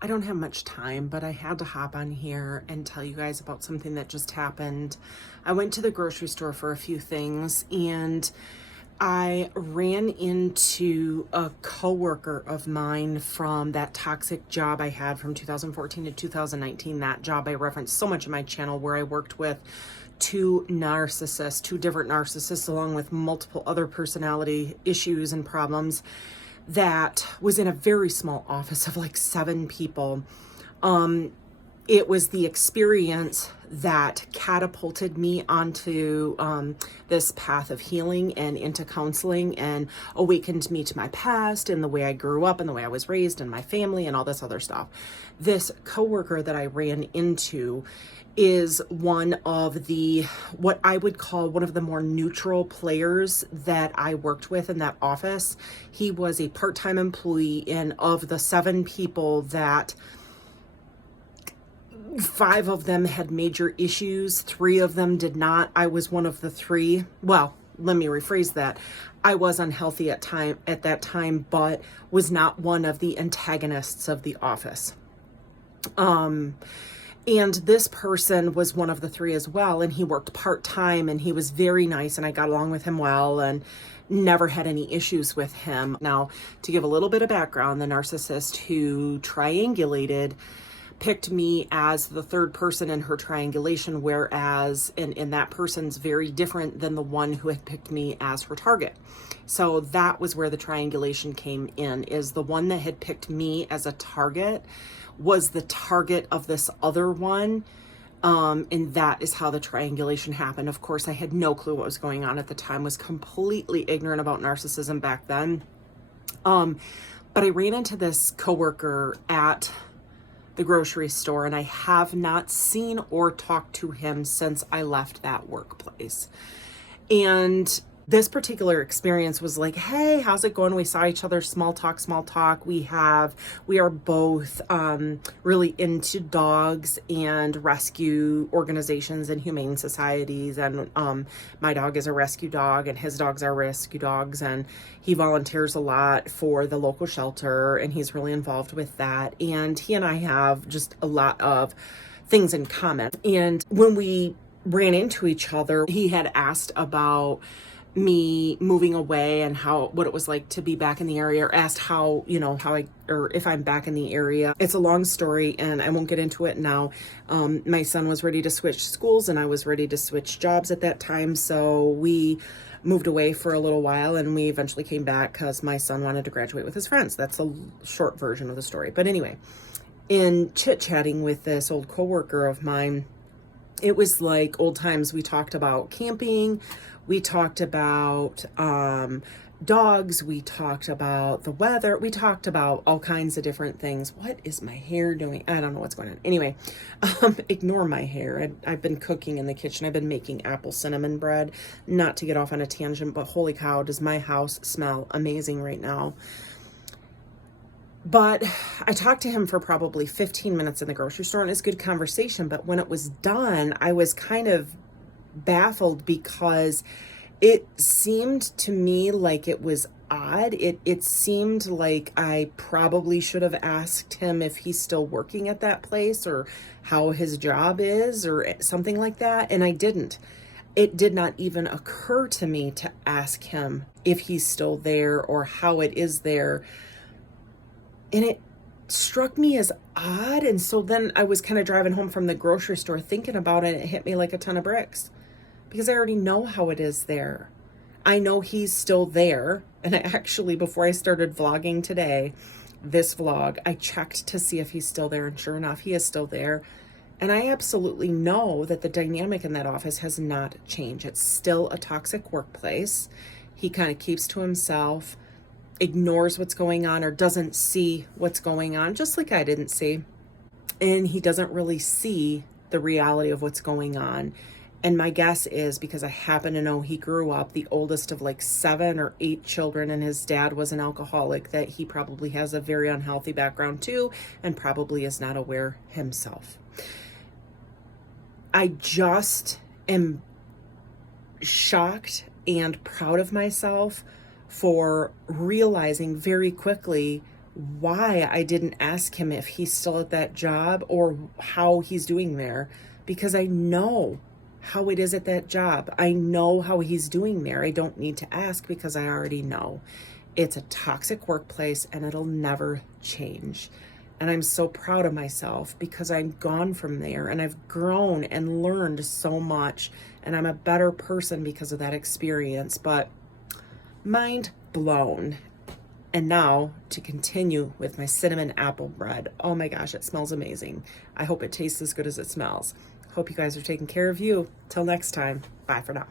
I don't have much time, but I had to hop on here and tell you guys about something that just happened. I went to the grocery store for a few things and I ran into a coworker of mine from that toxic job I had from 2014 to 2019. That job I referenced so much in my channel, where I worked with two different narcissists, along with multiple other personality issues and problems, that was in a very small office of like 7 people. It was the experience that catapulted me onto this path of healing and into counseling, and awakened me to my past and the way I grew up and the way I was raised and my family and all this other stuff. This coworker that I ran into is one of the, what I would call one of the more neutral players that I worked with in that office. He was a part-time employee, and of the 7 people, that 5 of them had major issues, 3 of them did not. I was one of the 3. Well, let me rephrase that. I was unhealthy at that time, but was not one of the antagonists of the office. And this person was one of the 3 as well, and he worked part-time, and he was very nice, and I got along with him well and never had any issues with him. Now, to give a little bit of background, the narcissist who triangulated picked me as the 3rd person in her triangulation, whereas and that person's very different than the one who had picked me as her target. So that was where the triangulation came in, is the one that had picked me as a target was the target of this other one. And that is how the triangulation happened. Of course, I had no clue what was going on at the time, was completely ignorant about narcissism back then. But I ran into this coworker at the grocery store, and I have not seen or talked to him since I left that workplace. And this particular experience was like, hey, how's it going? We saw each other, small talk. We are both really into dogs and rescue organizations and humane societies. And my dog is a rescue dog, and his dogs are rescue dogs. And he volunteers a lot for the local shelter, and he's really involved with that. And he and I have just a lot of things in common. And when we ran into each other, he had asked about me moving away and what it was like to be back in the area, or asked how if I'm back in the area. It's a long story and I won't get into it now. My son was ready to switch schools and I was ready to switch jobs at that time. So we moved away for a little while, and we eventually came back because my son wanted to graduate with his friends. That's a short version of the story. But anyway, in chit-chatting with this old coworker of mine, it was like old times. We talked about camping. We talked about dogs. We talked about the weather. We talked about all kinds of different things. What is my hair doing? I don't know what's going on. Anyway, ignore my hair. I've been cooking in the kitchen. I've been making apple cinnamon bread. Not to get off on a tangent, but holy cow, does my house smell amazing right now. But I talked to him for probably 15 minutes in the grocery store, and it's good conversation. But when it was done, I was kind of baffled because it seemed to me like it was odd. It seemed like I probably should have asked him if he's still working at that place, or how his job is, or something like that. And I didn't. It did not even occur to me to ask him if he's still there or how it is there. And it struck me as odd. And so then I was kind of driving home from the grocery store thinking about it, and it hit me like a ton of bricks, because I already know how it is there. I know he's still there. And I actually, before I started vlogging today, this vlog, I checked to see if he's still there, and sure enough, he is still there. And I absolutely know that the dynamic in that office has not changed. It's still a toxic workplace. He kind of keeps to himself, ignores what's going on, or doesn't see what's going on, just like I didn't see. And he doesn't really see the reality of what's going on. And my guess is, because I happen to know he grew up the oldest of like 7 or 8 children, and his dad was an alcoholic, that he probably has a very unhealthy background too, and probably is not aware himself. I just am shocked and proud of myself for realizing very quickly why I didn't ask him if he's still at that job or how he's doing there, because I know how it is at that job. I know how he's doing there. I don't need to ask because I already know. It's a toxic workplace and it'll never change. And I'm so proud of myself because I'm gone from there and I've grown and learned so much, and I'm a better person because of that experience. But mind blown. And now to continue with my cinnamon apple bread. Oh my gosh, it smells amazing. I hope it tastes as good as it smells. Hope you guys are taking care of you. Till next time, bye for now.